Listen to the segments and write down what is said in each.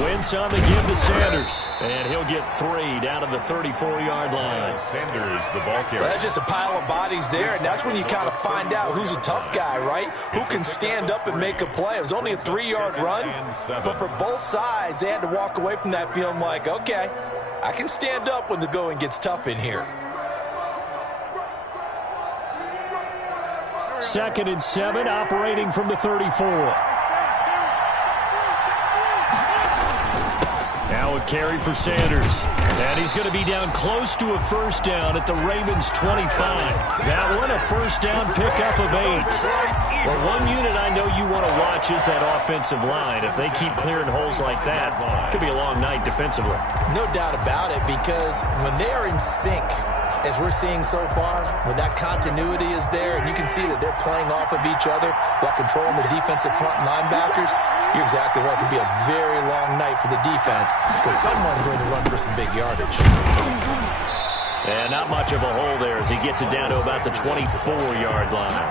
Wentz on the give to Sanders. And he'll get 3 down to the 34-yard line. Sanders, the ball carrier. Well, that's just a pile of bodies there, and that's when you kind of find out who's a tough guy, right? Who can stand up and make a play. It was only a 3-yard run, but for both sides, they had to walk away from that feeling like, okay, I can stand up when the going gets tough in here. 2nd and 7, operating from the 34. Now a carry for Sanders. And he's going to be down close to a first down at the Ravens' 25. That one, a first down pickup of 8. Well, one unit I know you want to watch is that offensive line. If they keep clearing holes like that, it could be a long night defensively. No doubt about it, because when they are in sync, as we're seeing so far, when that continuity is there, and you can see that they're playing off of each other while controlling the defensive front linebackers, you're exactly right. It could be a very long night for the defense because someone's going to run for some big yardage. And not much of a hole there as he gets it down to about the 24-yard line.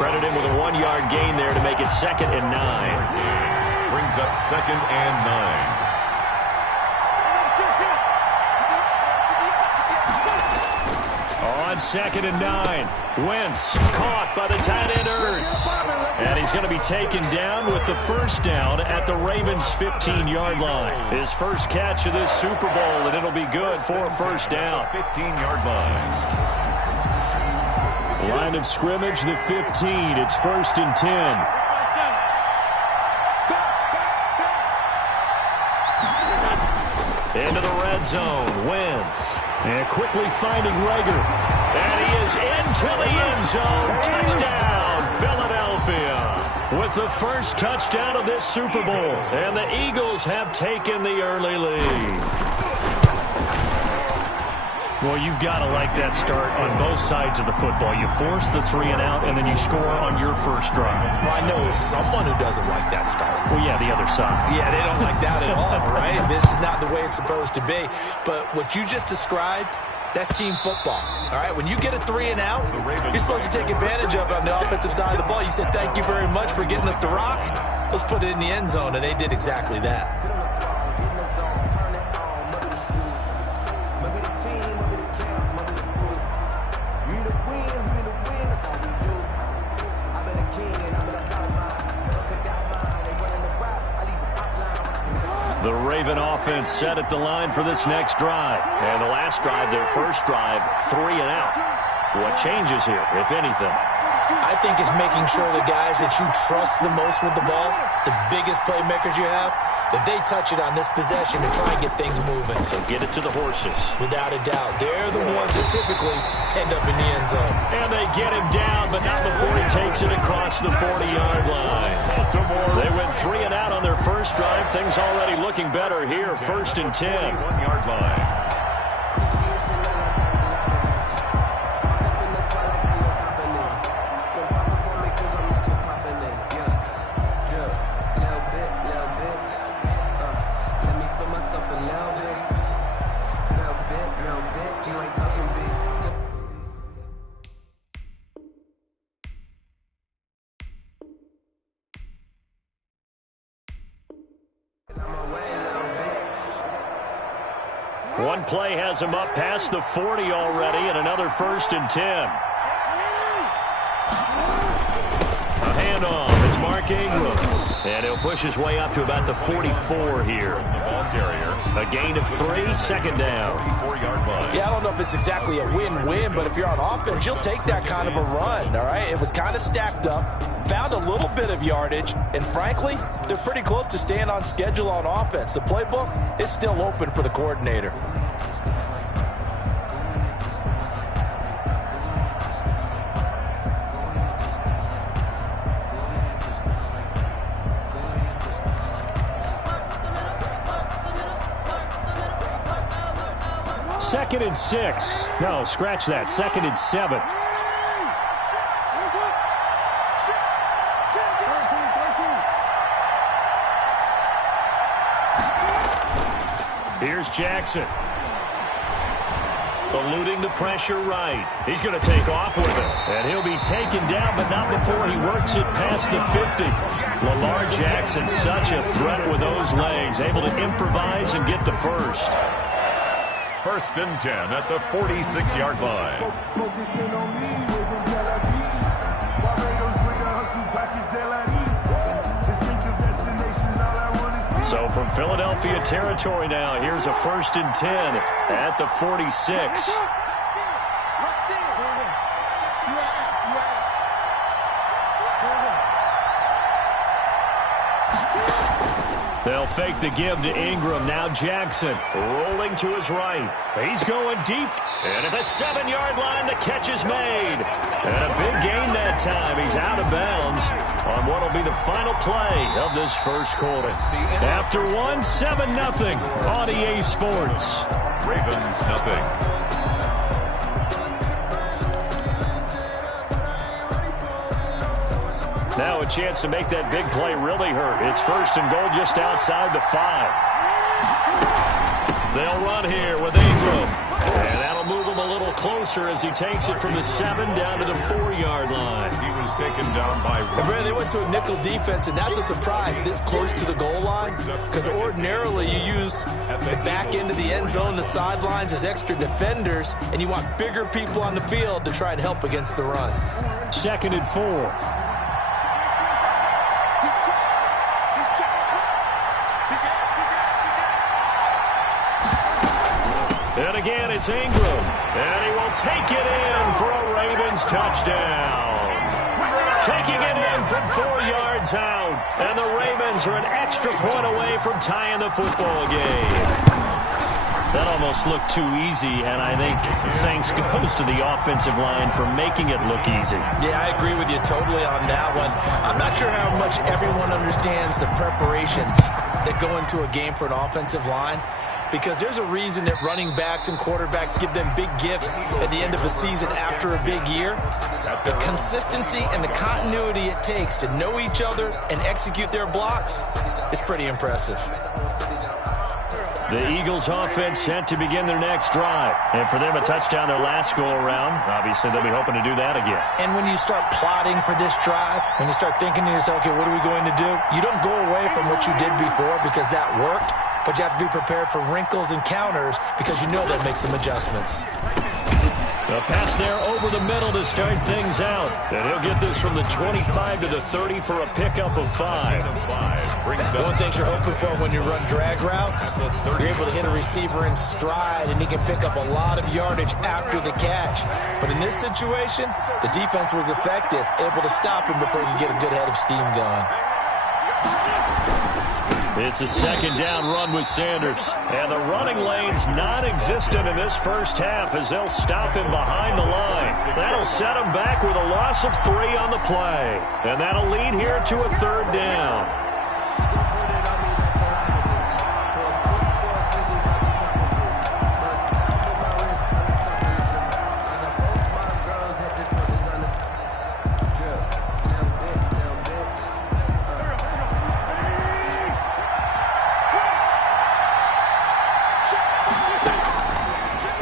Credit him with a 1-yard gain there to make it 2nd and 9. Brings up 2nd and 9. On 2nd and 9, Wentz caught by the tight end Ertz. And he's going to be taken down with the first down at the Ravens' 15-yard line. His first catch of this Super Bowl, and it'll be good for a first down. 15-yard line. Line of scrimmage, the 15. It's 1st and 10. Into the red zone, Wentz. And quickly finding Rager. And he is into the end zone. Touchdown, Philadelphia. With the first touchdown of this Super Bowl. And the Eagles have taken the early lead. Well, you've got to like that start on both sides of the football. You force the 3 and out, and then you score on your first drive. Well, I know someone who doesn't like that start. Well, yeah, the other side. Yeah, they don't like that at all, right? This is not the way it's supposed to be. But what you just described, that's team football, all right? When you get a 3 and out, you're supposed to take advantage of it on the offensive side of the ball. You said, thank you very much for getting us the rock. Let's put it in the end zone, and they did exactly that. The Raven offense set at the line for this next drive. And the last drive, their first drive, 3 and out. What changes here, if anything? I think it's making sure the guys that you trust the most with the ball, the biggest playmakers you have, that they touch it on this possession to try and get things moving. So get it to the horses. Without a doubt. They're the ones that typically end up in the end zone. And they get him down, but not before he takes it across the 40-yard line. They went 3 and out on their first drive. Things already looking better here. 1st and 10. 1-yard line. One play has him up past the 40 already, and another 1st and 10. A handoff. It's Mark Ingram. And he'll push his way up to about the 44 here. The ball carrier. A gain of 3, 2nd down. 34-yard line. Yeah, I don't know if it's exactly a win-win, but if you're on offense, you'll take that kind of a run, all right? It was kind of stacked up, found a little bit of yardage, and frankly, they're pretty close to staying on schedule on offense. The playbook is still open for the coordinator. Second and 6. No, scratch that. 2nd and 7. Here's Jackson. Eluding the pressure right. He's going to take off with it. And he'll be taken down, but not before he works it past the 50. Lamar Jackson, such a threat with those legs, able to improvise and get the first. 1st and 10 at the 46-yard line. So from Philadelphia territory now, here's a 1st and 10 at the 46. They'll fake the give to Ingram. Now Jackson rolling to his right. He's going deep. And at the 7-yard line, the catch is made. And a big gain that time. He's out of bounds on what will be the final play of this first quarter. After 7-0 on EA Sports. Ravens nothing. Now a chance to make that big play really hurt. It's 1st and goal just outside the 5. They'll run here with Ingram. And that'll move him a little closer as he takes it from the 7 down to the 4-yard line. He was taken down by... And Brandon, they went to a nickel defense, and that's a surprise this close to the goal line, because ordinarily you use the back end of the end zone, the sidelines as extra defenders, and you want bigger people on the field to try and help against the run. 2nd and 4. And again, it's Ingram. And he will take it in for a Ravens touchdown. Taking it in from 4 yards out. And the Ravens are an extra point away from tying the football game. That almost looked too easy, and I think thanks goes to the offensive line for making it look easy. Yeah, I agree with you totally on that one. I'm not sure how much everyone understands the preparations that go into a game for an offensive line, because there's a reason that running backs and quarterbacks give them big gifts at the end of a season after a big year. The consistency and the continuity it takes to know each other and execute their blocks is pretty impressive. The Eagles offense set to begin their next drive. And for them, a touchdown their last go-around. Obviously, they'll be hoping to do that again. And when you start plotting for this drive, when you start thinking to yourself, okay, what are we going to do? You don't go away from what you did before because that worked. But you have to be prepared for wrinkles and counters because you know that makes some adjustments. A pass there over the middle to start things out. And he'll get this from the 25 to the 30 for a pickup of 5. One thing you're hoping for when you run drag routes, you're able to hit a receiver in stride, and he can pick up a lot of yardage after the catch. But in this situation, the defense was effective, able to stop him before he could get a good head of steam going. It's a 2nd down run with Sanders. And the running lane's non-existent in this first half as they'll stop him behind the line. That'll set him back with a loss of 3 on the play. And that'll lead here to a 3rd down.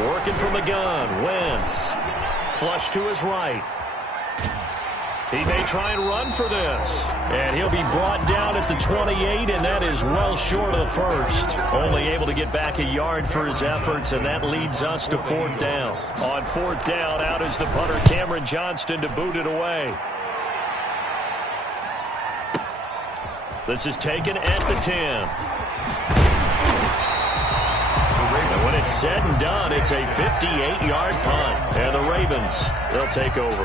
Working from the gun, Wentz. Flush to his right. He may try and run for this. And he'll be brought down at the 28, and that is well short of the first. Only able to get back a yard for his efforts, and that leads us to 4th down. On 4th down, out is the punter, Cameron Johnston, to boot it away. This is taken at the 10. And when it's said and done, it's a 58-yard punt. And the Ravens, they'll take over.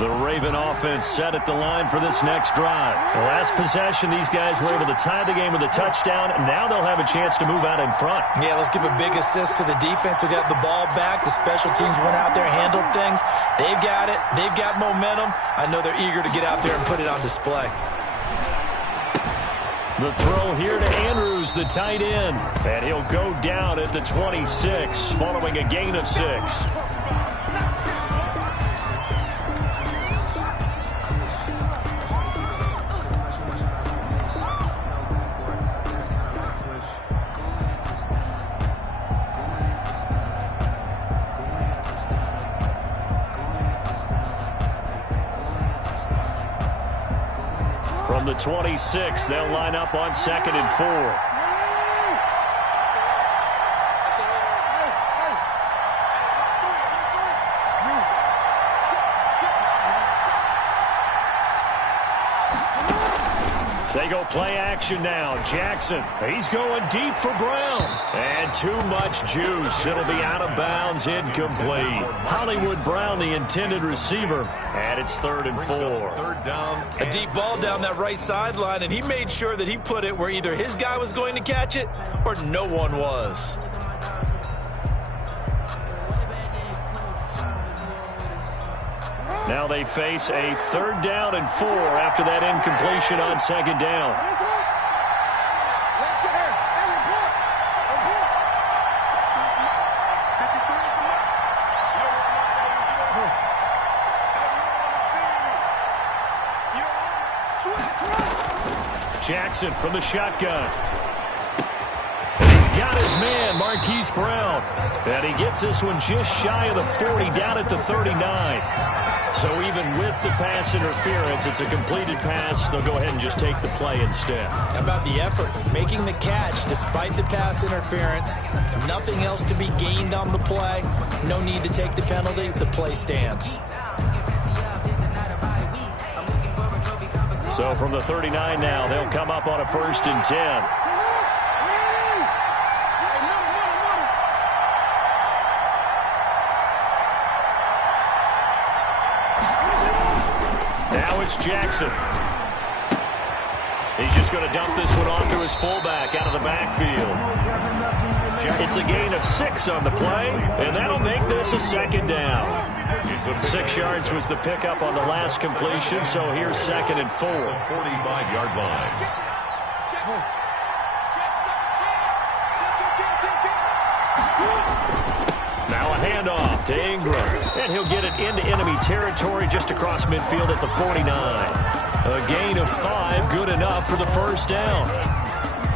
The Raven offense set at the line for this next drive. The last possession, these guys were able to tie the game with a touchdown. Now they'll have a chance to move out in front. Yeah, let's give a big assist to the defense who got the ball back. The special teams went out there, handled things. They've got it. They've got momentum. I know they're eager to get out there and put it on display. The throw here to Andrews, the tight end. And he'll go down at the 26 following a gain of 6. From the 26, they'll line up on 2nd and 4. They go play action now. Jackson, he's going deep for Brown. And too much juice. It'll be out of bounds, incomplete. Hollywood Brown, the intended receiver. And it's 3rd and 4. Third down. A deep ball down that right sideline, and he made sure that he put it where either his guy was going to catch it or no one was. Now they face a 3rd down and 4 after that incompletion on 2nd down. Jackson from the shotgun. And he's got his man, Marquise Brown. And he gets this one just shy of the 40, down at the 39. So even with the pass interference, it's a completed pass. They'll go ahead and just take the play instead. How about the effort? Making the catch despite the pass interference. Nothing else to be gained on the play. No need to take the penalty. The play stands. So from the 39 now, they'll come up on a 1st and 10. Now it's Jackson. He's just going to dump this one off to his fullback out of the backfield. It's a gain of 6 on the play, and that'll make this a 2nd down. 6 yards was the pickup on the last completion, so here's 2nd and 4. 45-yard line. Now a handoff to Ingram, and he'll get it into enemy territory just across midfield at the 49. A gain of 5, good enough for the 1st down.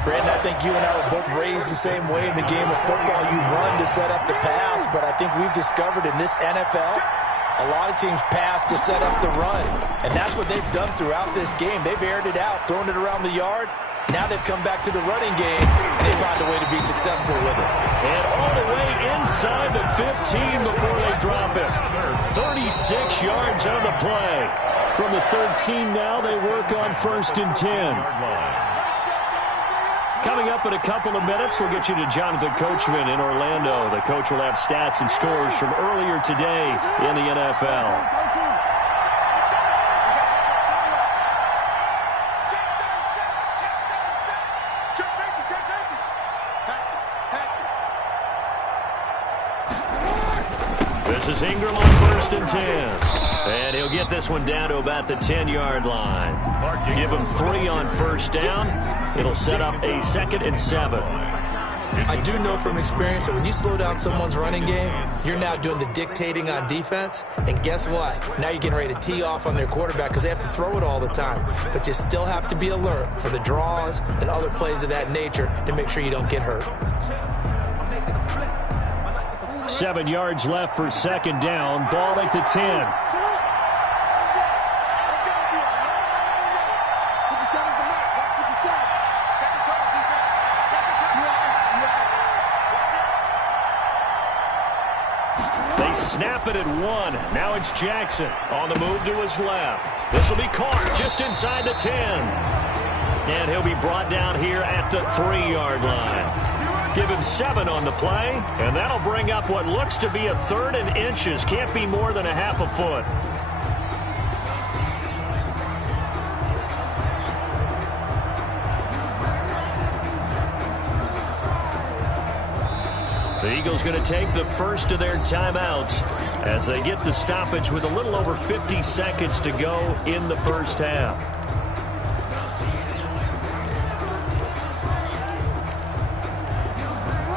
Brandon, I think you and I were both raised the same way in the game of football. You run to set up the pass, but I think we've discovered in this NFL, a lot of teams pass to set up the run, and that's what they've done throughout this game. They've aired it out, thrown it around the yard. Now they've come back to the running game, and they found a way to be successful with it. And all the way inside the 15 before they drop it. 36 yards on the play. From the 13 now, they work on 1st and 10. Coming up in a couple of minutes, we'll get you to Jonathan Coachman in Orlando. The coach will have stats and scores from earlier today in the NFL. This is Ingram on 1st and 10. And he'll get this one down to about the 10-yard line. Give him 3 on 1st down. It'll set up a 2nd and 7. I do know from experience that when you slow down someone's running game, you're now doing the dictating on defense. And guess what? Now you're getting ready to tee off on their quarterback because they have to throw it all the time. But you still have to be alert for the draws and other plays of that nature to make sure you don't get hurt. 7 yards left for 2nd down. Ball at the 10. Snap it at 1. Now it's Jackson on the move to his left. This will be caught just inside the 10. And he'll be brought down here at the 3-yard line. Give him 7 on the play, and that'll bring up what looks to be a 3rd and inches. Can't be more than a half a foot. The Eagles going to take the first of their timeouts as they get the stoppage with a little over 50 seconds to go in the first half.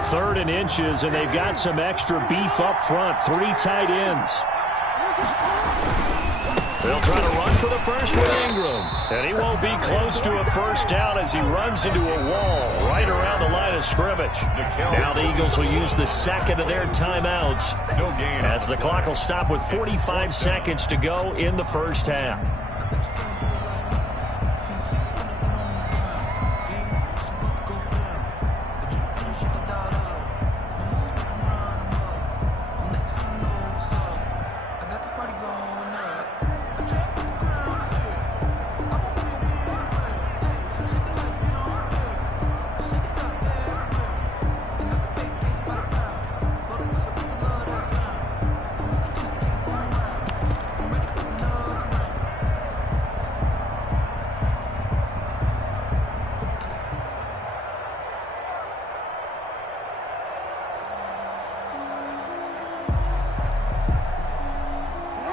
Third and inches, and they've got some extra beef up front. 3 tight ends. They'll try to run for the first with Ingram. And he won't be close to a 1st down as he runs into a wall right around the line of scrimmage. Now the Eagles will use the 2nd of their timeouts as the clock will stop with 45 seconds to go in the first half.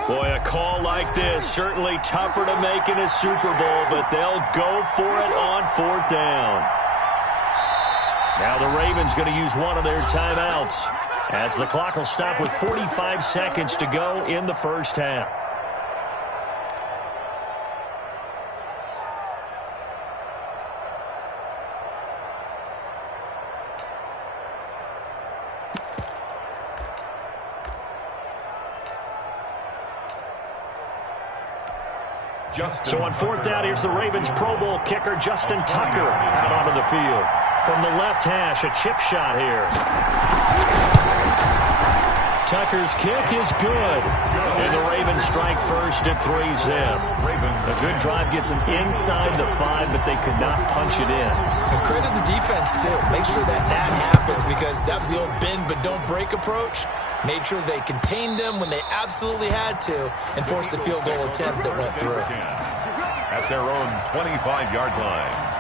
Boy, a call like this, certainly tougher to make in a Super Bowl, but they'll go for it on 4th down. Now the Ravens going to use one of their timeouts, as the clock will stop with 45 seconds to go in the first half. So on 4th down, here's the Ravens Pro Bowl kicker, Justin Tucker, out onto the field. From the left hash, a chip shot here. Tucker's kick is good. And the Ravens strike first at 3-zip. A good drive gets them inside the 5, but they could not punch it in. And credit the defense, too. Make sure that happens, because that was the old bend but don't break approach. Made sure they contained them when they absolutely had to and forced the field goal attempt that went through. At their own 25-yard line.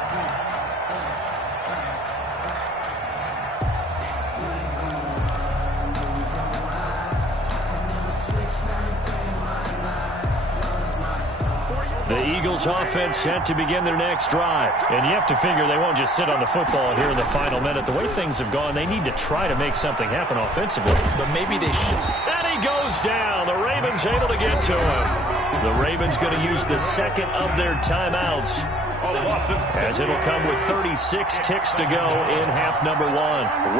The Eagles offense set to begin their next drive. And you have to figure they won't just sit on the football here in the final minute. The way things have gone, they need to try to make something happen offensively. But maybe they should. And he goes down. The Ravens able to get to him. The Ravens going to use the second of their timeouts, as it'll come with 36 ticks to go in half number 1.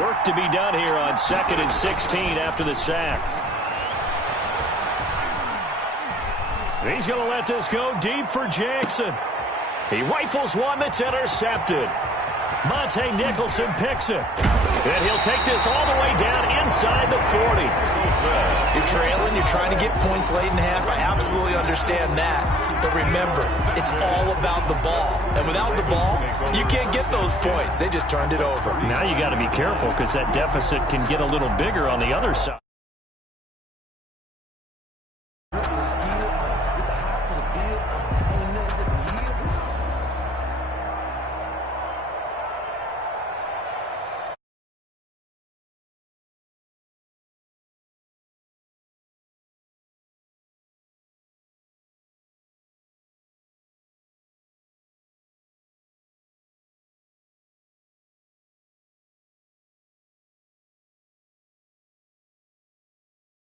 Work to be done here on 2nd and 16 after the sack. He's going to let this go deep for Jackson. He rifles one that's intercepted. Monte Nicholson picks it. And he'll take this all the way down inside the 40. You're trailing, you're trying to get points late in half. I absolutely understand that. But remember, it's all about the ball. And without the ball, you can't get those points. They just turned it over. Now you got to be careful, because that deficit can get a little bigger on the other side.